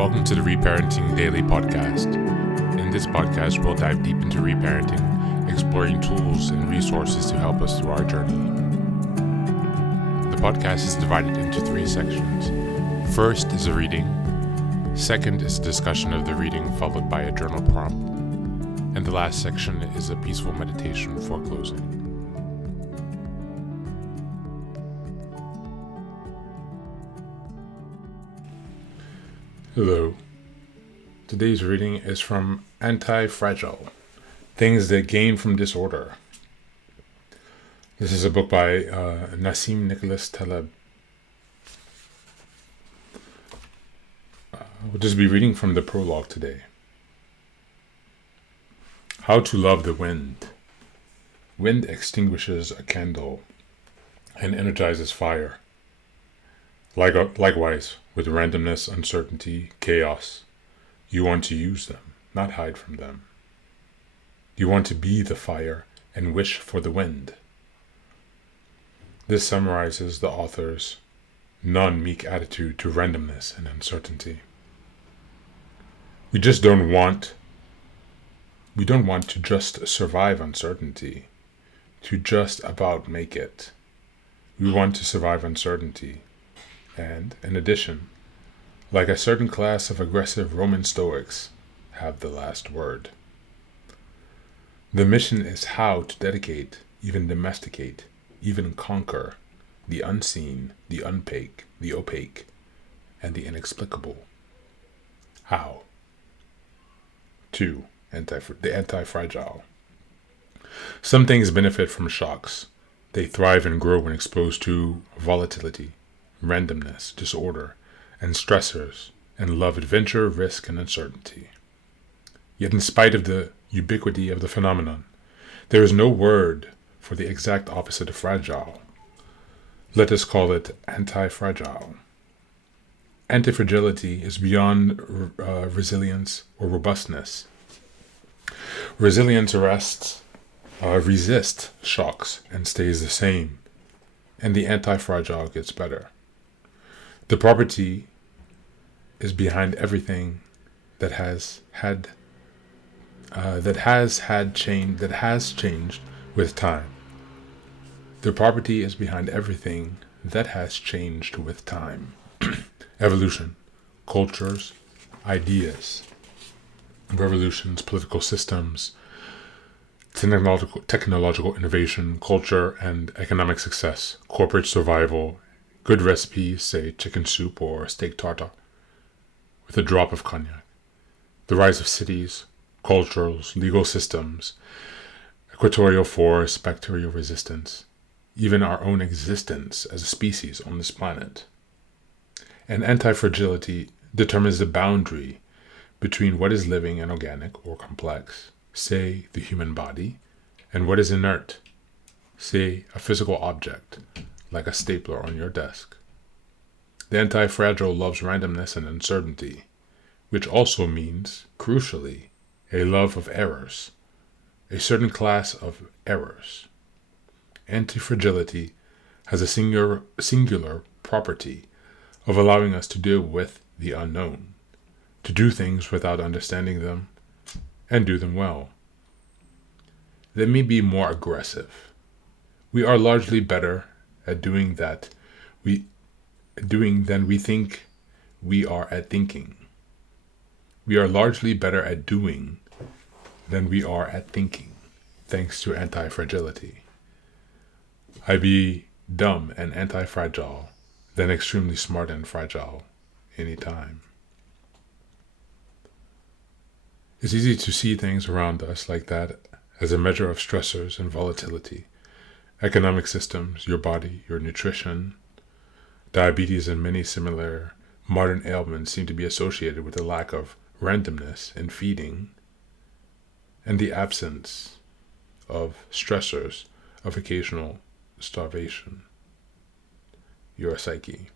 Welcome to the Reparenting Daily podcast. In this podcast, we'll dive deep into reparenting, exploring tools and resources to help us through our journey. The podcast is divided into 3 sections. First is a reading. Second is a discussion of the reading followed by a journal prompt. And the last section is a peaceful meditation for closing. Hello. Today's reading is from Antifragile, Things That Gain from Disorder. This is a book by Nassim Nicholas Taleb. We'll just be reading from the prologue today. How to love the wind. Wind extinguishes a candle and energizes fire. Likewise, with randomness, uncertainty, chaos, you want to use them, not hide from them. You want to be the fire and wish for the wind. This summarizes the author's non-meek attitude to randomness and uncertainty. We don't want to just survive uncertainty, to just about make it. We want to survive uncertainty. And, in addition, like a certain class of aggressive Roman Stoics, have the last word. The mission is how to dedicate, even domesticate, even conquer the unseen, the opaque, and the inexplicable. How? 2. The anti-fragile. Some things benefit from shocks. They thrive and grow when exposed to volatility, randomness, disorder, and stressors, and love adventure, risk, and uncertainty. Yet in spite of the ubiquity of the phenomenon, there is no word for the exact opposite of fragile. Let us call it anti-fragile. Antifragility is beyond resilience or robustness. Resilience resists shocks and stays the same, and the anti-fragile gets better. The property is behind everything that has changed with time. The property is behind everything that has changed with time. Evolution, cultures, ideas, revolutions, political systems, technological innovation, culture and economic success, corporate survival, good recipes, say chicken soup or steak tartare, with a drop of cognac. The rise of cities, cultures, legal systems, equatorial forests, bacterial resistance, even our own existence as a species on this planet. And anti-fragility determines the boundary between what is living and organic or complex, say the human body, and what is inert, say a physical object, like a stapler on your desk. The anti-fragile loves randomness and uncertainty, which also means, crucially, a love of errors, a certain class of errors. Anti-fragility has a singular property of allowing us to deal with the unknown, to do things without understanding them, and do them well. Let me be more aggressive. We are largely better at doing than we think we are at thinking. We are largely better at doing than we are at thinking, thanks to anti-fragility. I be dumb and anti-fragile than extremely smart and fragile anytime. It's easy to see things around us like that as a measure of stressors and volatility. Economic systems, your body, your nutrition, diabetes, and many similar modern ailments seem to be associated with a lack of randomness in feeding and the absence of stressors of occasional starvation. Your psyche.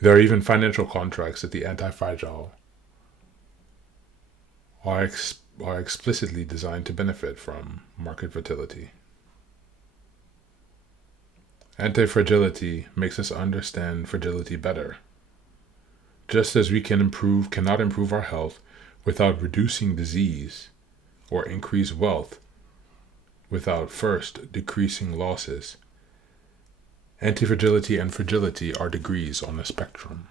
There are even financial contracts that the anti-fragile are explicitly designed to benefit from market volatility. Anti-fragility makes us understand fragility better. Just as we cannot improve our health without reducing disease, or increase wealth without first decreasing losses, antifragility and fragility are degrees on the spectrum.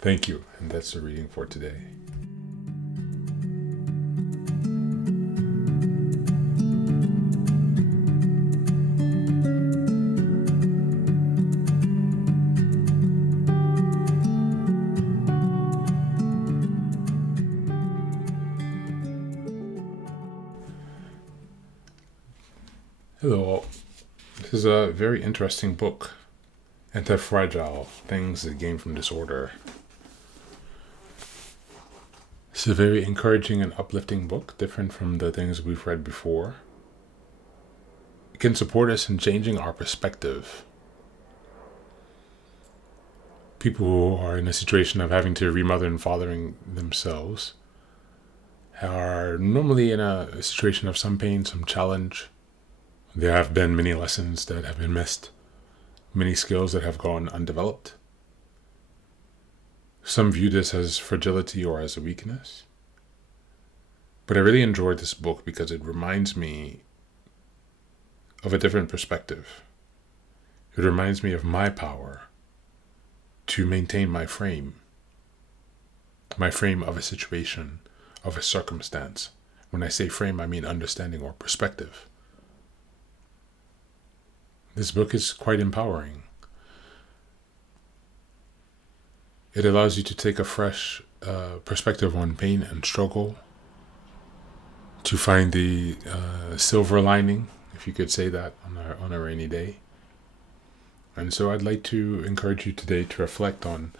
Thank you, and that's the reading for today. Hello all. This is a very interesting book, Antifragile, Things That Gain from Disorder. It's a very encouraging and uplifting book, different from the things we've read before. It can support us in changing our perspective. People who are in a situation of having to remother and fathering themselves are normally in a situation of some pain, some challenge. There have been many lessons that have been missed, many skills that have gone undeveloped. Some view this as fragility or as a weakness. But I really enjoyed this book because it reminds me of a different perspective. It reminds me of my power to maintain my frame of a situation, of a circumstance. When I say frame, I mean understanding or perspective. This book is quite empowering. It allows you to take a fresh perspective on pain and struggle, to find the silver lining, if you could say that, on a rainy day. And so I'd like to encourage you today to reflect on,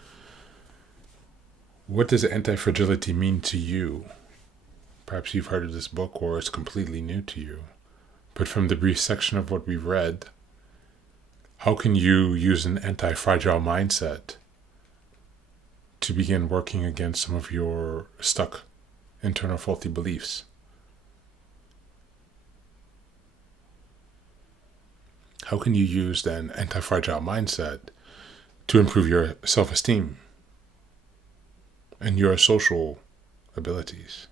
what does anti-fragility mean to you? Perhaps you've heard of this book or it's completely new to you. But from the brief section of what we've read, how can you use an anti-fragile mindset to begin working against some of your stuck internal faulty beliefs? How can you use an anti-fragile mindset to improve your self-esteem and your social abilities?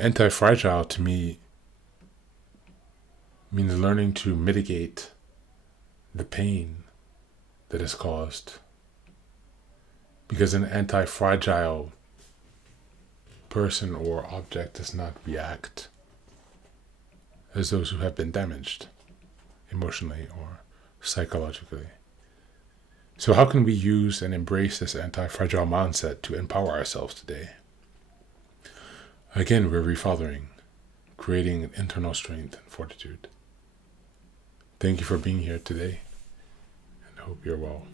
Anti-fragile to me means learning to mitigate the pain that is caused, because an anti-fragile person or object does not react as those who have been damaged emotionally or psychologically. So how can we use and embrace this anti-fragile mindset to empower ourselves today? Again, we're refathering, creating an internal strength and fortitude. Thank you for being here today, and I hope you're well.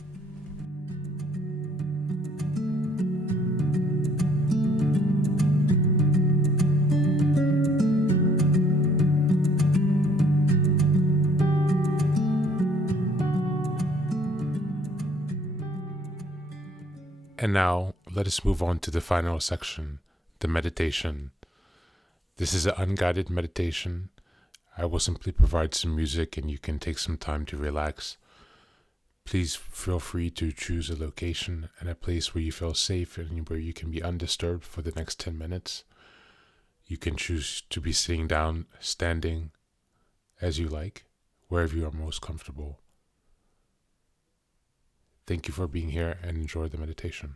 And now, let us move on to the final section, the meditation. This is an unguided meditation. I will simply provide some music and you can take some time to relax. Please feel free to choose a location and a place where you feel safe and where you can be undisturbed for the next 10 minutes. You can choose to be sitting down, standing, as you like, wherever you are most comfortable. Thank you for being here and enjoy the meditation.